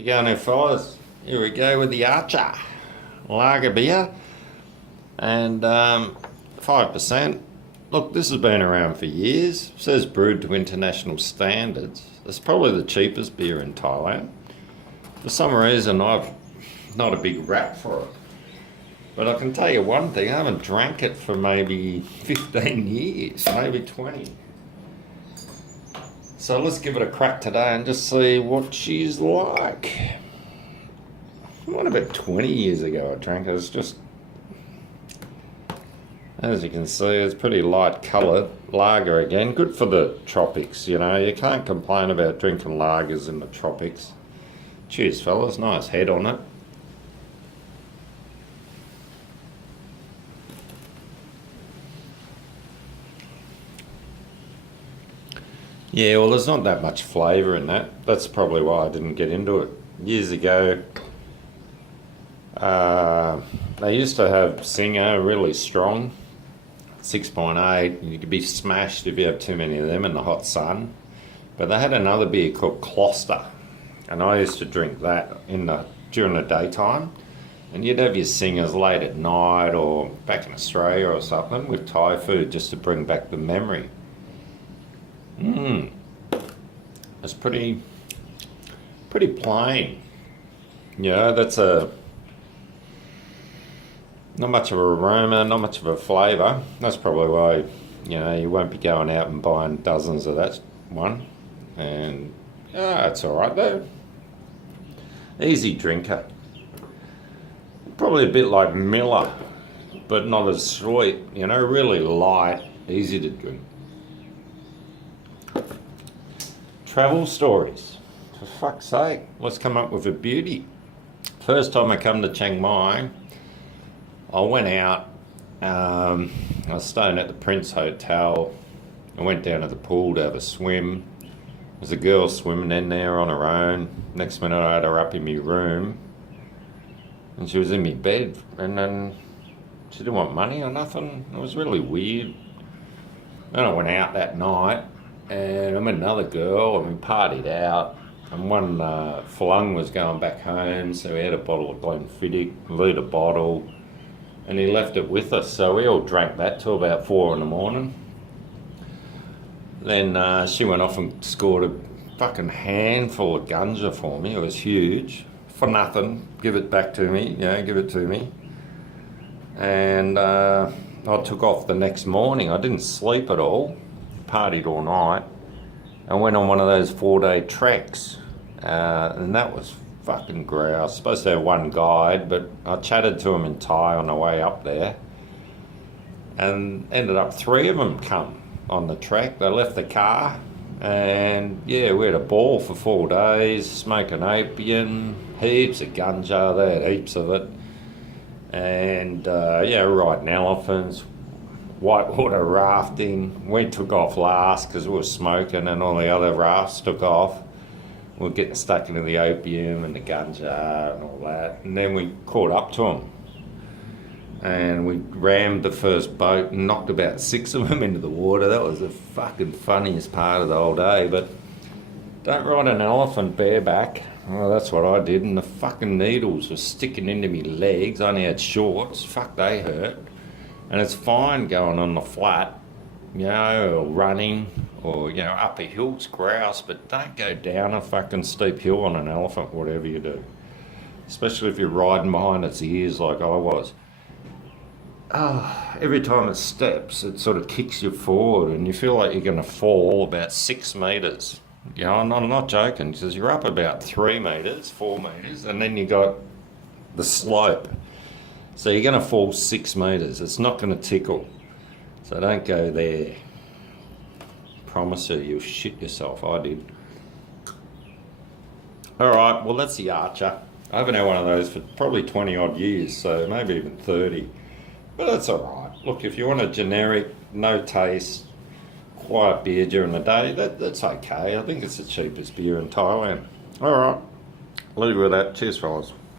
You go now, fellas. Here we go with the Archer lager beer, and 5%. Look, this has been around for years. It says brewed to international standards. It's probably the cheapest beer in Thailand. For some reason, I've not a big rap for it. But I can tell you one thing, I haven't drank it for maybe 15 years, maybe 20. So let's give it a crack today and just see what she's like. What about 20 years ago I drank it? It's just, as you can see, it's pretty light coloured. Lager again, good for the tropics, you know. You can't complain about drinking lagers in the tropics. Cheers, fellas. Nice head on it. Yeah, well, there's not that much flavour in that. That's probably why I didn't get into it. Years ago, they used to have Singer really strong, 6.8. You could be smashed if you have too many of them in the hot sun. But they had another beer called Kloster, and I used to drink that during the daytime. And you'd have your Singers late at night or back in Australia or something with Thai food just to bring back the memory. It's pretty plain. Yeah, that's not much of an aroma, not much of a flavour. That's probably why, you won't be going out and buying dozens of that one. And it's alright though. Easy drinker. Probably a bit like Miller, but not as sweet, really light, easy to drink. Travel stories. For fuck's sake, let's come up with a beauty. First time I come to Chiang Mai, I went out, I was staying at the Prince Hotel. I went down to the pool to have a swim. There's a girl swimming in there on her own. Next minute I had her up in my room, and she was in my bed, and then she didn't want money or nothing. It was really weird. Then I went out that night, and I met another girl, and we partied out, and one flung was going back home, so we had a bottle of Glenfiddich, litre bottle, and he left it with us, so we all drank that till about 4 in the morning. Then she went off and scored a fucking handful of ganja for me. It was huge. For nothing. Give it back to me, give it to me. And I took off the next morning. I didn't sleep at all. Partied all night. I went on one of those 4-day treks. And that was fucking great. I was supposed to have one guide, but I chatted to him in Thai on the way up there. And ended up 3 of them come on the trek. They left the car. And we had a ball for 4 days, smoking opium, heaps of ganja, they had heaps of it. And riding elephants, whitewater rafting. We took off last because we were smoking and all the other rafts took off. We were getting stuck into the opium and the ganja and all that. And then we caught up to them. And we rammed the first boat and knocked about 6 of them into the water. That was the fucking funniest part of the whole day. But don't ride an elephant bareback. Well, that's what I did. And the fucking needles were sticking into me legs. I only had shorts. Fuck, they hurt. And it's fine going on the flat, or running, or, up a hill, it's grouse. But don't go down a fucking steep hill on an elephant, whatever you do. Especially if you're riding behind its ears like I was. Every time it steps, it sort of kicks you forward and you feel like you're going to fall about 6 metres. I'm not joking, because you're up about 3 metres, 4 metres, and then you got the slope. So you're going to fall 6 metres. It's not going to tickle. So don't go there. Promise you, you'll shit yourself. I did. Alright, well that's the Archer. I haven't had one of those for probably 20 odd years, so maybe even 30. But that's alright. Look, if you want a generic, no taste, quiet beer during the day, that's okay. I think it's the cheapest beer in Thailand. Alright, leave it with that. Cheers, fellas.